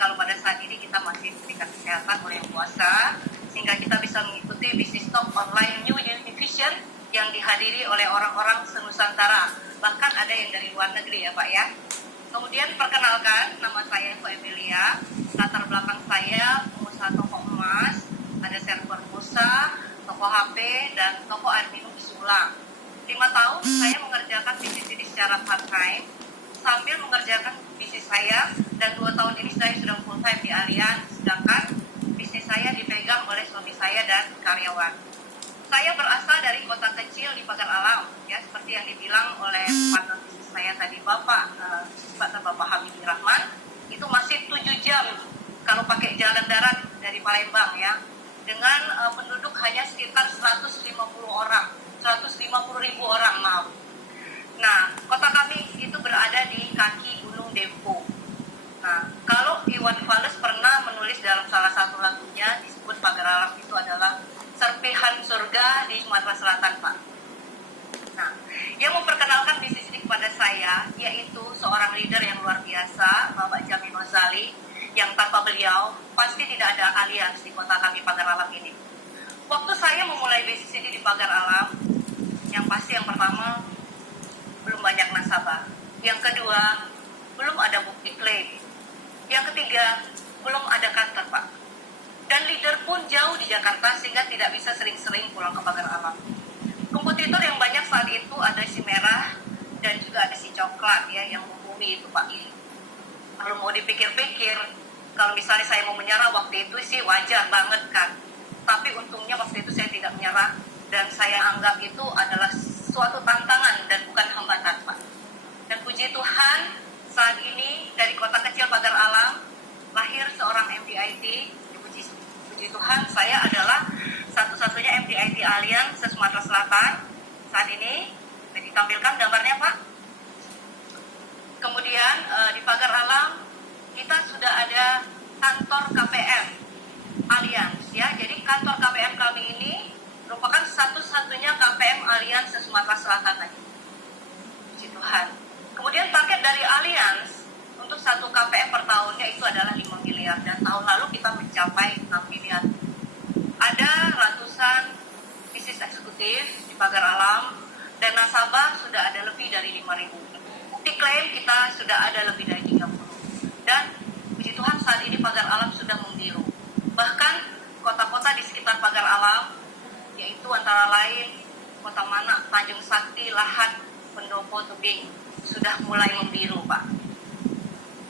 kalau pada saat ini kita masih diberikan kesehatan oleh Yang Kuasa, sehingga kita bisa mengikuti bisnis talk online New Division yang dihadiri oleh orang-orang senusantara, bahkan ada yang dari luar negeri ya Pak ya. Kemudian perkenalkan, nama saya Eko Emilia, latar belakang saya pengusaha toko emas, ada server pulsa, toko HP, dan toko air minum Sula. 5 tahun saya mengerjakan bisnis ini secara part-time, sambil mengerjakan bisnis saya, dan 2 tahun ini saya sudah full-time di Allianz, sedangkan bisnis saya dipegang oleh suami saya dan karyawan. Saya berasal dari kota kecil di Pagar Alam, ya seperti yang dibilang oleh partner bisnis saya tadi Bapak Habibie Rahman, itu masih 7 jam kalau pakai jalan darat dari Palembang ya, dengan penduduk hanya sekitar 150 ribu orang, maaf. Nah, kota kami itu berada di kaki Gunung Dempo. Nah, kalau Iwan Fals pernah menulis dalam salah satu lagunya disebut Pagar Alam itu adalah serpihan surga di Sumatera Selatan, Pak. Nah, yang memperkenalkan bisnis ini kepada saya yaitu seorang leader yang luar biasa, Bapak Jamil Nozali, yang tanpa beliau pasti tidak ada Allianz di kota kami Pagar Alam ini. Waktu saya memulai bisnis ini di Pagar Alam, yang pasti yang pertama belum banyak nasabah, yang kedua belum ada bukti klaim, yang ketiga belum ada kantor, Pak. Dan leader pun jauh di Jakarta sehingga tidak bisa sering-sering pulang ke Pagar Alam. Kompetitor yang banyak saat itu ada si merah dan juga ada si coklat ya yang membumi itu Pak. Kalau mau dipikir-pikir, kalau misalnya saya mau menyerah waktu itu sih wajar banget kan. Tapi untungnya waktu itu saya tidak menyerah dan saya anggap itu adalah suatu tantangan dan bukan hambatan Pak. Dan puji Tuhan saat ini dari kota kecil Pagar Alam lahir seorang MDIT. Puji Tuhan saya adalah satu-satunya MDIT Allianz se-Sumatera Selatan saat ini. Ditampilkan gambarnya Pak. Kemudian di Pagar Alam kita sudah ada kantor KPM Allianz ya. Jadi kantor KPM kami ini merupakan satu-satunya KPM Allianz se-Sumatera Selatan lagi. Puji Tuhan. Kemudian target dari Allianz untuk satu KPM per tahunnya itu adalah 5 miliar dan tahun lalu kita mencapai 6 miliar. Ada ratusan bisnis eksekutif di Pagar Alam dan nasabah sudah ada lebih dari 5.000. Bukti klaim kita sudah ada lebih dari 30. Dan puji Tuhan saat ini Pagar Alam sudah membiru. Bahkan kota-kota di sekitar Pagar Alam yaitu antara lain Kota Manak, Tanjung Sakti, Lahat, Pendopo, Tebing sudah mulai membiru Pak.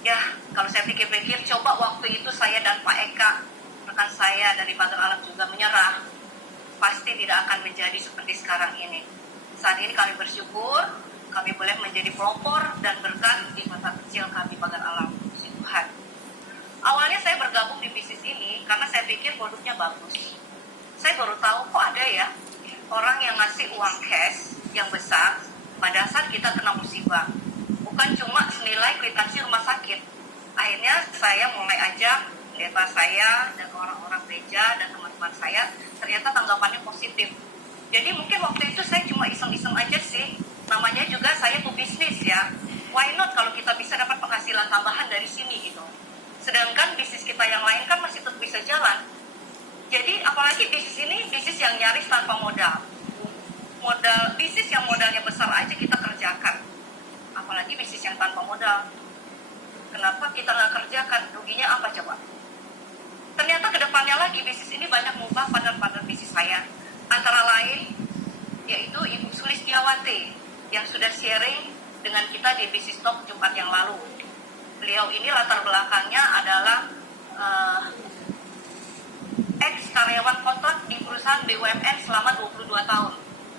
Ya, kalau saya pikir-pikir, coba waktu itu saya dan Pak Eka, rekan saya dari Pagar Alam juga menyerah, pasti tidak akan menjadi seperti sekarang ini. Saat ini kami bersyukur, kami boleh menjadi pelopor dan berkat di kota kecil kami Pagar Alam. Puji Tuhan. Awalnya saya bergabung di bisnis ini karena saya pikir produknya bagus. Saya baru tahu kok ada ya orang yang ngasih uang cash yang besar pada saat kita kena musibah. Bukan cuma senilai kwitansi rumah sakit. Akhirnya saya mulai ajak pendeta saya dan orang-orang gereja dan teman-teman saya, ternyata tanggapannya positif. Jadi mungkin waktu itu saya cuma iseng-iseng aja sih. Namanya juga saya pebisnis ya. Why not kalau kita bisa dapat penghasilan tambahan dari sini gitu. Sedangkan bisnis kita yang lain kan masih tetap bisa jalan. Jadi apalagi bisnis ini bisnis yang nyaris tanpa modal. Bisnis yang modalnya besar aja kita kerjakan. Apalagi bisnis yang tanpa modal. Kenapa kita nggak kerjakan? Ruginya apa coba? Ternyata kedepannya lagi bisnis ini banyak mengubah partner-partner bisnis saya. Antara lain yaitu Ibu Sulistiawati yang sudah sharing dengan kita di Bisnis Talk Jumat yang lalu. Beliau ini latar belakangnya adalah ex-karyawan kontrak di perusahaan BUMN selama 22 tahun.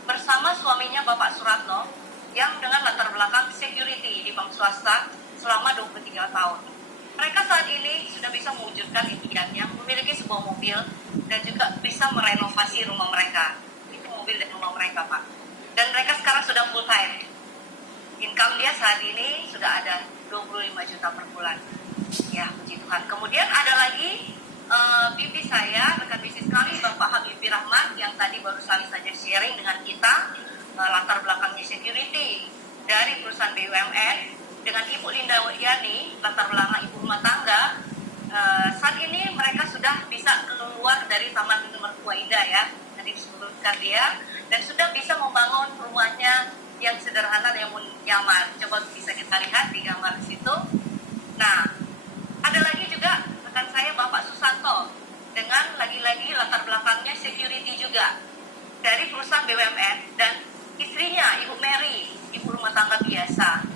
Bersama suaminya Bapak Suratno yang dengan latar belakang security di bank swasta selama 23 tahun. Mereka saat ini sudah bisa mewujudkan impiannya, memiliki sebuah mobil dan juga bisa merenovasi rumah mereka. Itu mobil dan rumah mereka, Pak. Dan mereka sekarang sudah full time. Income dia saat ini sudah ada 25 juta per bulan. Ya, puji Tuhan. Kemudian ada lagi pipi saya, rekan bisnis kami, Bapak Habibie Rahman, yang tadi baru saja sharing dengan kita, latar belakangnya security dari perusahaan BUMN, dengan Ibu Linda Yani, latar belakang ibu rumah tangga, sudah bisa keluar dari Taman Mertua Indah ya, tadi disebutkan dia, dan sudah bisa membangun rumahnya yang sederhana dan yang nyaman. Coba bisa kita lihat di gambar situ. Nah, ada lagi juga rekan saya Bapak Susanto dengan lagi-lagi latar belakangnya security juga dari perusahaan BUMN, dan istrinya Ibu Mary, ibu rumah tangga biasa.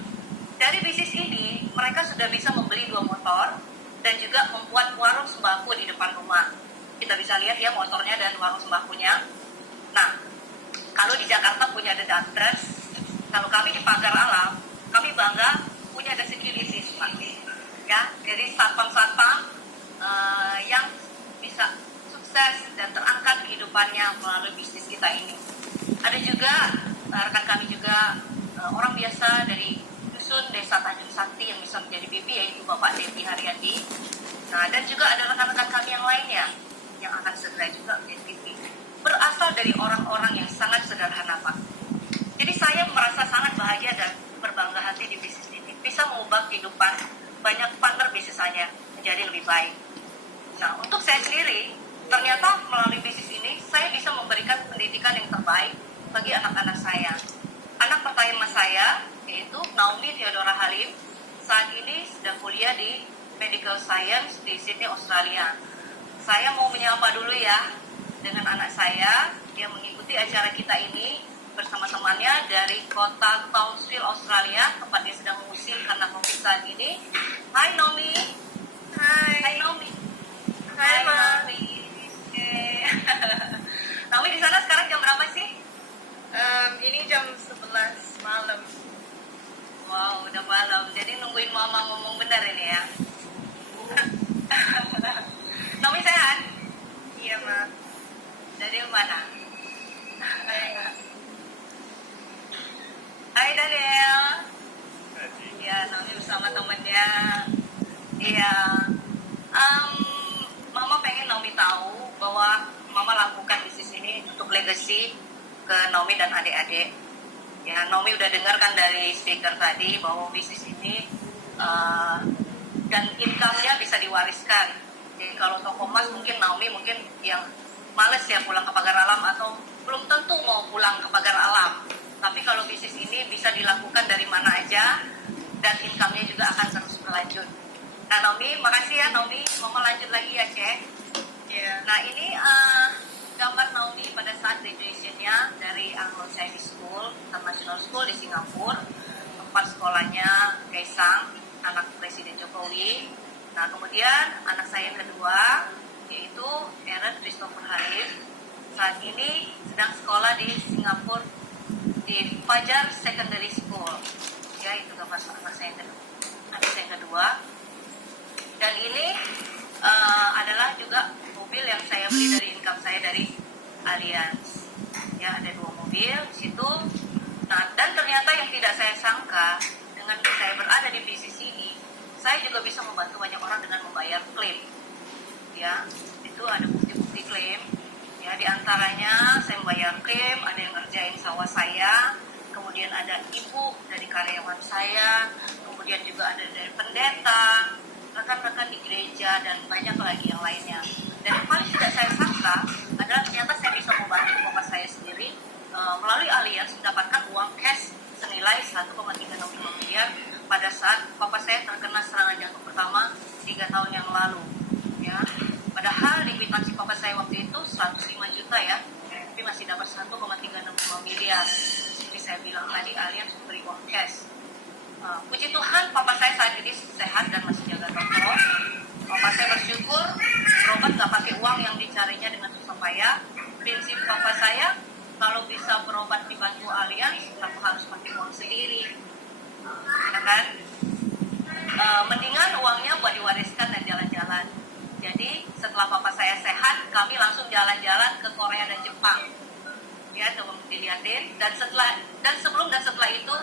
Dari bisnis ini mereka sudah bisa membeli 2 motor dan juga membuat warung sembako di depan rumah. Kita bisa lihat ya motornya dan warung sembakonya. Nah, kalau di Jakarta punya The Dantres, kalau kami di Pagar Alam, kami bangga punya The Security Pak. Ya, jadi satpam-satpam yang bisa sukses dan terangkat kehidupannya melalui bisnis kita ini. Ada juga rekan kami juga orang biasa dari dusun Desa Tanjung Sakti yang bisa menjadi BP, yaitu Bapak Devi Haryadi. Nah, dan juga ada rekan-rekan kami yang lainnya yang akan segera juga menjadi BP. Berasal dari orang-orang yang sangat sederhana, Pak. Jadi saya merasa sangat bahagia dan berbangga hati di bisnis ini. Bisa mengubah kehidupan banyak partner bisnis saya menjadi lebih baik. Nah, untuk saya sendiri, ternyata melalui bisnis ini, saya bisa memberikan pendidikan yang terbaik bagi anak-anak saya. Anak pertama saya, yaitu Naomi Theodora Halim, saat ini sedang kuliah di Medical Science di Sydney, Australia. Saya mau menyapa dulu ya dengan anak saya yang mengikuti acara kita ini bersama temannya dari kota Townsville, Australia, tempat dia sedang mengungsi karena COVID saat ini. Hai Naomi. Hai Naomi. Hai Naomi. Naomi di sana sekarang jam berapa sih? Ini jam 11 malam. Wow, udah malam. Jadi nungguin mama ngomong benar ini ya. Naomi sehat? Iya, Ma. Dari mana? Hai. Hai Daniel. Iya, Naomi bersama temannya. Iya. Mama pengen Naomi tahu bahwa Mama lakukan bisnis ini untuk legacy ke Naomi dan adik-adik. Ya, Naomi udah dengar kan dari speaker tadi bahwa bisnis ini dan income-nya bisa diwariskan. Jadi kalau toko emas mungkin Naomi mungkin yang males ya pulang ke Pagar Alam atau belum tentu mau pulang ke Pagar Alam. Tapi kalau bisnis ini bisa dilakukan dari mana aja dan income-nya juga akan terus berlanjut. Nah Naomi, makasih ya Naomi. Mama lanjut lagi ya Cek. Iya. Nah ini gambar Naomi pada saat graduation-nya dari Anglo Chinese School, International School di Singapura, tempat sekolahnya Kaisang, anak Presiden Jokowi. Nah kemudian anak saya yang kedua yaitu Aaron Christopher Halim, saat ini sedang sekolah di Singapura di Fajar Secondary School. Ya itu gambar anak saya yang kedua. Dan ini adalah juga mobil yang saya beli dari income saya dari Allianz. Ya, ada 2 mobil di situ. Nah, dan ternyata yang tidak saya sangka dengan saya berada di bisnis ini, saya juga bisa membantu banyak orang dengan membayar klaim. Ya, itu ada bukti-bukti klaim. Ya, di antaranya saya membayar klaim, ada yang ngerjain sawah saya, kemudian ada ibu dari karyawan saya, kemudian juga ada dari pendeta, rekan-rekan di gereja, dan banyak lagi yang lainnya. Dan yang paling tidak saya sangka adalah ternyata saya bisa membantu bapak saya sendiri melalui Allianz mendapatkan uang cash senilai 1,365 miliar pada saat bapak saya terkena serangan jantung pertama 3 tahun yang lalu. Ya, padahal likuiditas bapak saya waktu itu 105 juta ya, tapi masih dapat 1,365 miliar. Seperti saya bilang tadi, Allianz memberi uang cash. Puji Tuhan, papa saya saat ini sehat dan masih jaga dokter. Papa saya bersyukur berobat gak pakai uang yang dicarinya dengan susah payah. Prinsip papa saya, kalau bisa berobat dibantu Allianz, tanpa harus pakai uang sendiri. Ya kan? Mendingan uangnya buat diwariskan dan jalan-jalan. Jadi setelah papa saya sehat, kami langsung jalan-jalan ke Korea dan Jepang. Ya, coba dilihatin. Dan sebelum dan setelah itu,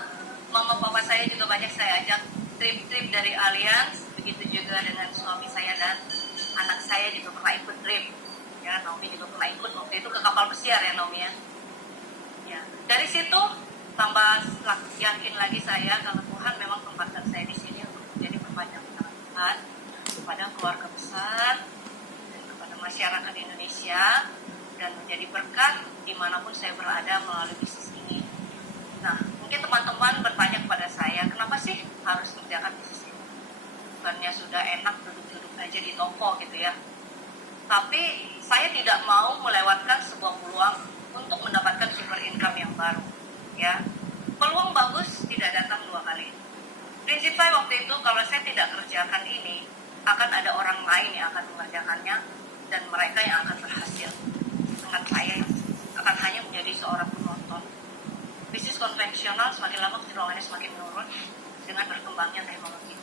mama papa saya juga banyak saya ajak trip-trip dari Allianz, begitu juga dengan suami saya dan anak saya juga pernah ikut trip. Ya, Naomi juga pernah ikut waktu itu ke kapal pesiar ya Naomi ya. Ya, dari situ tambah yakin lagi saya kalau Tuhan memang tempatkan saya di sini untuk menjadi perpanjangan tangan Tuhan kepada keluarga besar dan kepada masyarakat Indonesia dan menjadi berkat dimanapun saya berada melalui bisnis ini. Nah, mungkin teman-teman bertanya kepada saya, kenapa sih harus mengerjakan bisnis ini? Bukannya sudah enak duduk-duduk aja di toko gitu ya. Tapi saya tidak mau melewatkan sebuah peluang untuk mendapatkan sumber income yang baru. Ya, peluang bagus tidak datang dua kali. Prinsip saya waktu itu, kalau saya tidak kerjakan ini, akan ada orang lain yang akan mengerjakannya dan mereka yang akan berhasil. Dengan saya akan hanya menjadi seorang penonton. Bisnis konvensional semakin lama kecenderungannya semakin menurun dengan berkembangnya teknologi.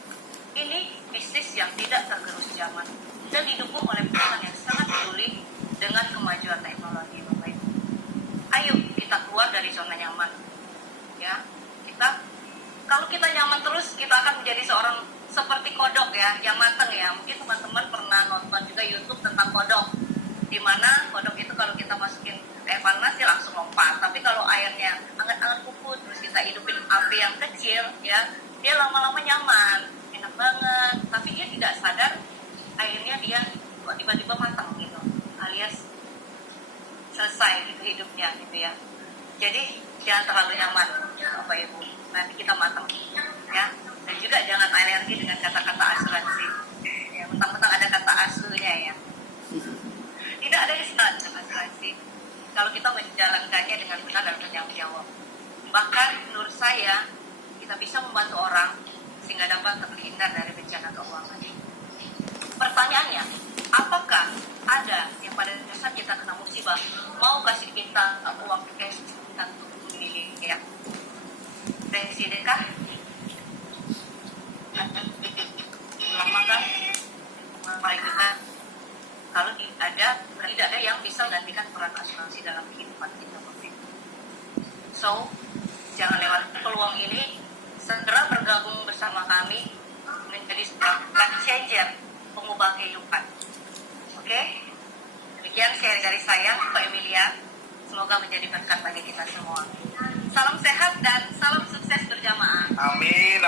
Ini bisnis yang tidak tergerus zaman dan didukung oleh perusahaan yang sangat peduli dengan kemajuan teknologi. Bapak Ibu, ayo kita keluar dari zona nyaman. Ya, kalau kita nyaman terus, kita akan menjadi seorang seperti kodok ya, yang mateng ya. Mungkin teman-teman pernah nonton juga YouTube tentang kodok, di mana kodok itu kalau kita masukin air panas dia langsung lompat. Tapi kalau airnya hangat-hangat kuku, terus kita hidupin api yang kecil ya, dia lama-lama nyaman, enak banget. Tapi dia tidak sadar airnya dia tiba-tiba matang gitu, alias selesai gitu hidupnya gitu ya. Jadi jangan terlalu nyaman Bapak Ibu, nanti kita matang ya. Dan juga jangan alergi dengan kata-kata asuransi ya, mentang-mentang ada kata asuhnya ya. Tidak ada istilah asuransi kalau kita menjalankannya dengan benar dan bertanggung jawab. Bahkan menurut saya kita bisa membantu orang sehingga dapat terhindar dari bencana keuangan. Pertanyaannya, apakah ada yang pada saat kita kena musibah mau kasih kita uang cash untuk memilih ya? Presiden kah? Ulama kah? Paling juga kalau tidak ada yang bisa menggantikan peran asuransi dalam kehidupan kita. So, jangan lewat peluang ini, segera bergabung bersama kami menjadi sebuah life changer, pengubah kehidupan. Oke? Demikian share dari saya, Mbak Emilia. Semoga menjadi berkat bagi kita semua. Salam sehat dan salam sukses berjamaah. Amin.